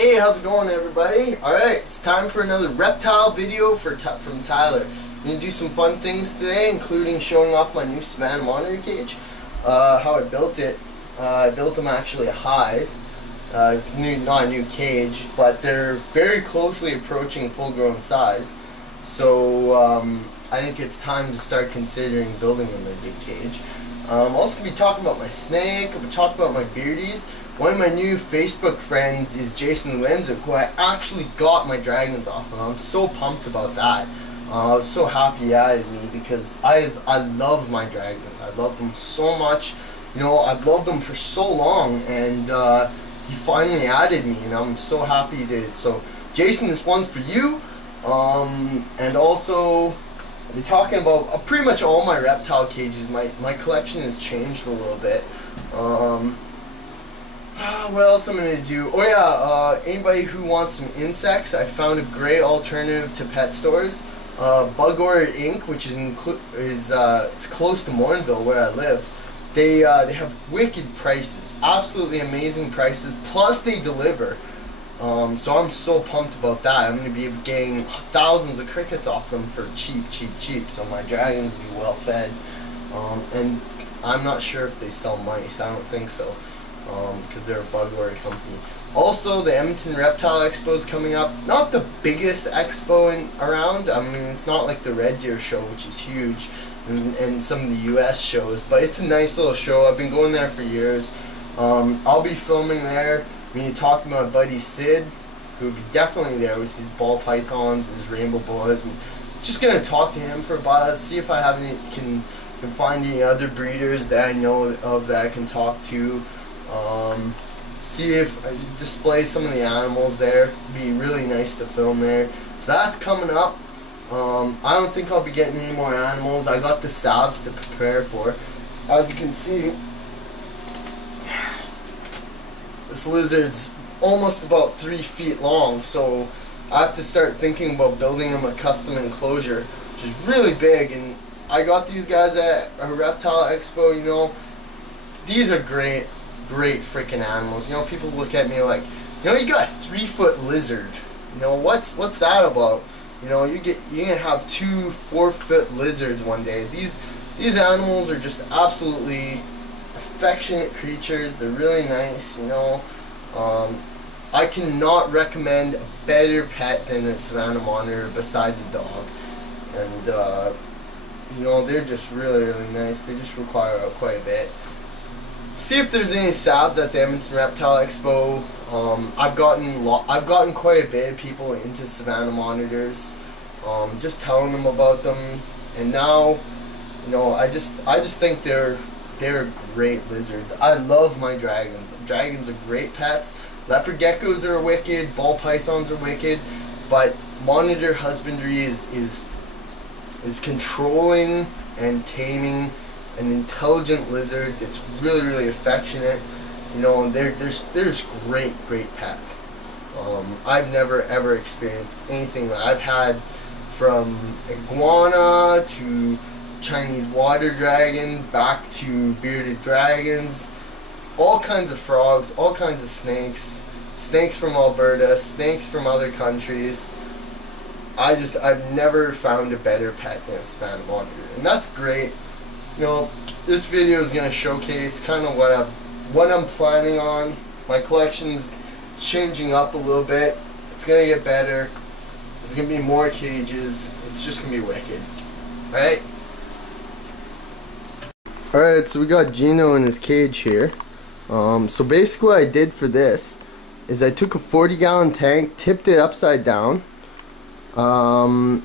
Hey, how's it going, everybody? Alright, it's time for another reptile video from Tyler. I'm going to do some fun things today, including showing off my new savannah monitor cage. How I built it. I built them actually a hide. It's not a new cage, but they're very closely approaching full-grown size. So I think it's time to start considering building them a big cage. I'm also going to be talking about my snake. I'm going to talk about my beardies. One of my new Facebook friends is Jason Lenza, who I actually got my dragons off of. I'm so pumped about that. I was so happy he added me because I love my dragons. I love them so much. You know, I've loved them for so long, and he finally added me, and I'm so happy he did. So, Jason, this one's for you. And also, I'll be talking about pretty much all my reptile cages. My collection has changed a little bit. What else I'm going to do? Oh yeah, anybody who wants some insects, I found a great alternative to pet stores. aboreal Inc., which it's close to Morinville where I live. They have wicked prices, absolutely amazing prices, plus they deliver. So I'm so pumped about that. I'm going to be getting thousands of crickets off them for cheap. So my dragons will be well fed. And I'm not sure if they sell mice. I don't think so. Because they're a aboreal company. Also, the Edmonton Reptile Expo is coming up. Not the biggest expo around. I mean, it's not like the Red Deer show, which is huge, and some of the US shows, but it's a nice little show. I've been going there for years. I'll be filming there. I'm going to be talking to my buddy Sid, who will be definitely there with his ball pythons, his rainbow boas, and just going to talk to him for a while, see if I have can find any other breeders that I know of that I can talk to. See if I display some of the animals there. It'd be really nice to film there. So that's coming up. I don't think I'll be getting any more animals. I got the salves to prepare for. As you can see, this lizard's almost about 3 feet long, so I have to start thinking about building him a custom enclosure, which is really big. And I got these guys at a reptile expo. You know, these are great freaking animals. You know, people look at me like, you know, you got a 3-foot lizard. You know, what's that about? You know, you're gonna have 2 4-foot lizards one day. These animals are just absolutely affectionate creatures. They're really nice. You know, I cannot recommend a better pet than a savannah monitor besides a dog. And you know, they're just really nice. They just require quite a bit. See if there's any salves at the Edmonton Reptile Expo. I've gotten quite a bit of people into savannah monitors, just telling them about them, and now, you know, I just think they're great lizards. I love my dragons. Dragons are great pets. Leopard geckos are wicked. Ball pythons are wicked, but monitor husbandry is controlling and taming an intelligent lizard that's really affectionate. You know, there's great pets. I've never ever experienced anything that I've had, from iguana to Chinese water dragon, back to bearded dragons, all kinds of frogs, all kinds of snakes from Alberta, snakes from other countries. I've never found a better pet than a savannah monitor, and that's great. You know, this video is going to showcase kind of what I'm planning on. My collection's changing up a little bit. It's going to get better. There's going to be more cages. It's just going to be wicked. Alright? Alright, so we got Gino in his cage here. So basically what I did for this is I took a 40-gallon tank, tipped it upside down, and,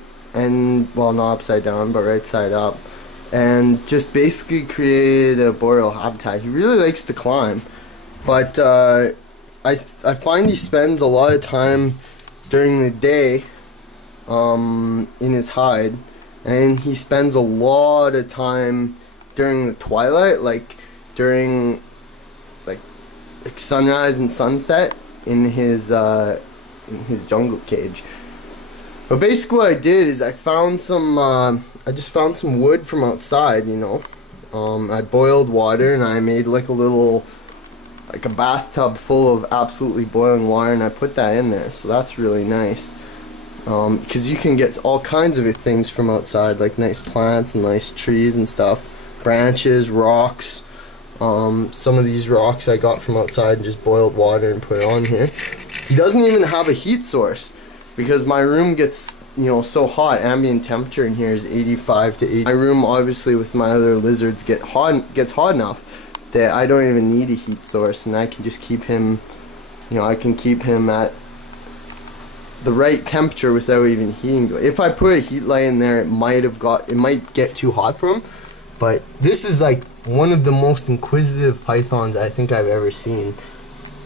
well, not upside down, but right side up, and just basically created a aboreal habitat. He really likes to climb, but I find he spends a lot of time during the day in his hide, and he spends a lot of time during the twilight, like during like sunrise and sunset in his jungle cage. But basically what I did is I found some, I just found some wood from outside, you know. I boiled water and I made like a little like a bathtub full of absolutely boiling water, and I put that in there, so that's really nice. Because you can get all kinds of things from outside, like nice plants and nice trees and stuff, branches, rocks. Some of these rocks I got from outside and just boiled water and put it on here. He doesn't even have a heat source because my room gets, you know, so hot. Ambient temperature in here is 85 to 80. My room, obviously, with my other lizards gets hot enough that I don't even need a heat source, and I can just keep him, you know, I can keep him at the right temperature without even heating. If I put a heat light in there, it might get too hot for him. But this is like one of the most inquisitive pythons I think I've ever seen.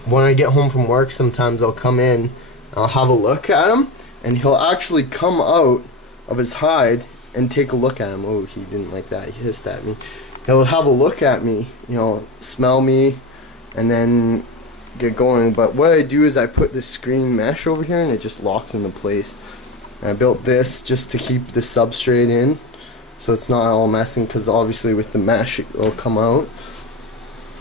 When I get home from work, sometimes I'll come in, I'll have a look at him, and he'll actually come out of his hide and take a look at him. Oh, he didn't like that. He hissed at me. He'll have a look at me, you know, smell me, and then get going. But what I do is I put this screen mesh over here, and it just locks into place. And I built this just to keep the substrate in, so it's not all messing, because obviously with the mesh it will come out.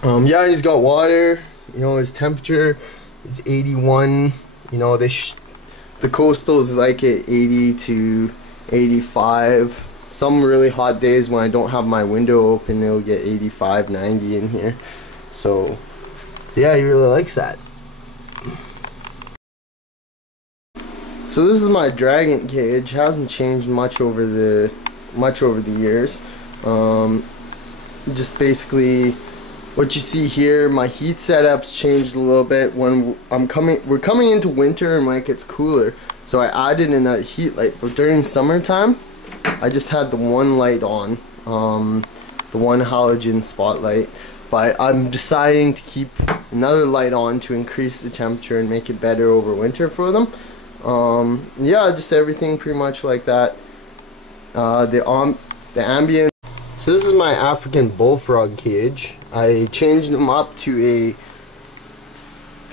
Yeah, he's got water. You know, his temperature is 81. You know, the coastal is like at 80 to 85. Some really hot days when I don't have my window open, it'll get 85, 90 in here. So yeah, he really likes that. So this is my dragon cage. Hasn't changed much over the years. Just basically what you see here. My heat setup's changed a little bit. When we're coming into winter and when it gets cooler, so I added in a heat light. But during summertime, I just had the one light on, the one halogen spotlight. But I'm deciding to keep another light on to increase the temperature and make it better over winter for them. Yeah, just everything pretty much like that. The ambient. So this is my African bullfrog cage. I changed him up to a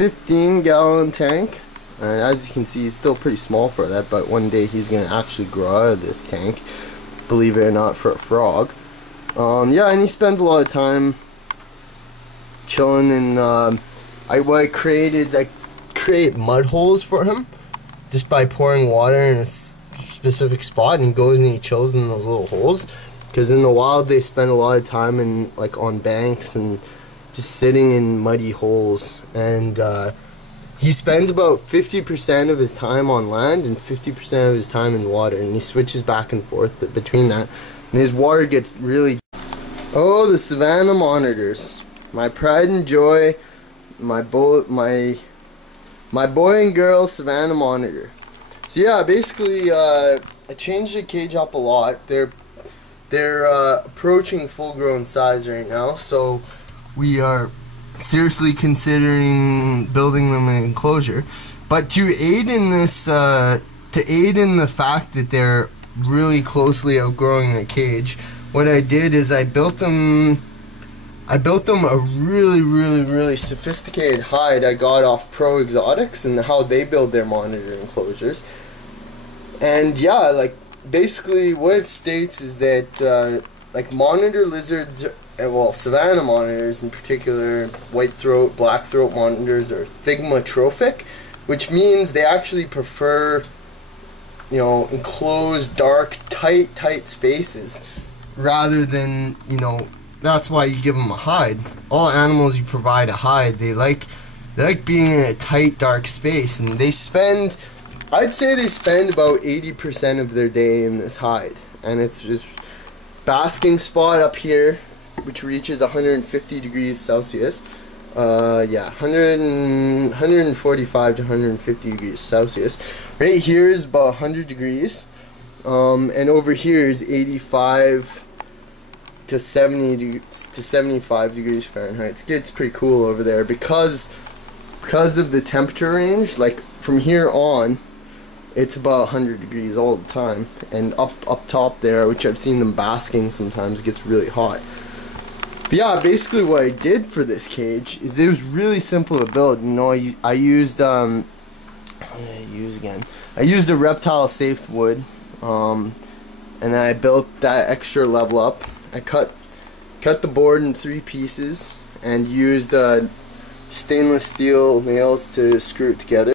15-gallon tank, and as you can see, he's still pretty small for that, but one day he's gonna actually grow out of this tank, believe it or not, for a frog. Yeah, and he spends a lot of time chilling, and what I create is I create mud holes for him just by pouring water in a specific spot, and he goes and he chills in those little holes. Because in the wild they spend a lot of time in, like, on banks and just sitting in muddy holes, and he spends about 50% of his time on land and 50% of his time in water, and he switches back and forth between that, and his water gets really... Oh, the savannah monitors, my pride and joy, my boy and girl savannah monitor. So yeah, basically I changed the cage up a lot. They're approaching full-grown size right now, so we are seriously considering building them an enclosure. But to aid in this, to aid in the fact that they're really closely outgrowing the cage, what I did is I built them a really sophisticated hide I got off Pro Exotics and how they build their monitor enclosures. And yeah, like, basically what it states is that like monitor lizards, well, savannah monitors in particular, white throat, black throat monitors, are thigmotrophic, which means they actually prefer, you know, enclosed, dark, tight spaces rather than, you know, that's why you give them a hide. All animals you provide a hide, they like being in a tight, dark space, and they spend, I'd say they spend about 80% of their day in this hide. And it's just basking spot up here, which reaches 150 degrees Celsius. Yeah, 145 to 150 degrees Celsius. Right here is about 100 degrees. And over here is 85 to 75 degrees Fahrenheit. It gets pretty cool over there because of the temperature range. Like from here on, it's about 100 degrees all the time, and up top there, which I've seen them basking sometimes, gets really hot. But yeah, basically what I did for this cage is it was really simple to build. You know, I used I used a reptile safe wood, and then I built that extra level up. I cut the board in 3 pieces and used stainless steel nails to screw it together.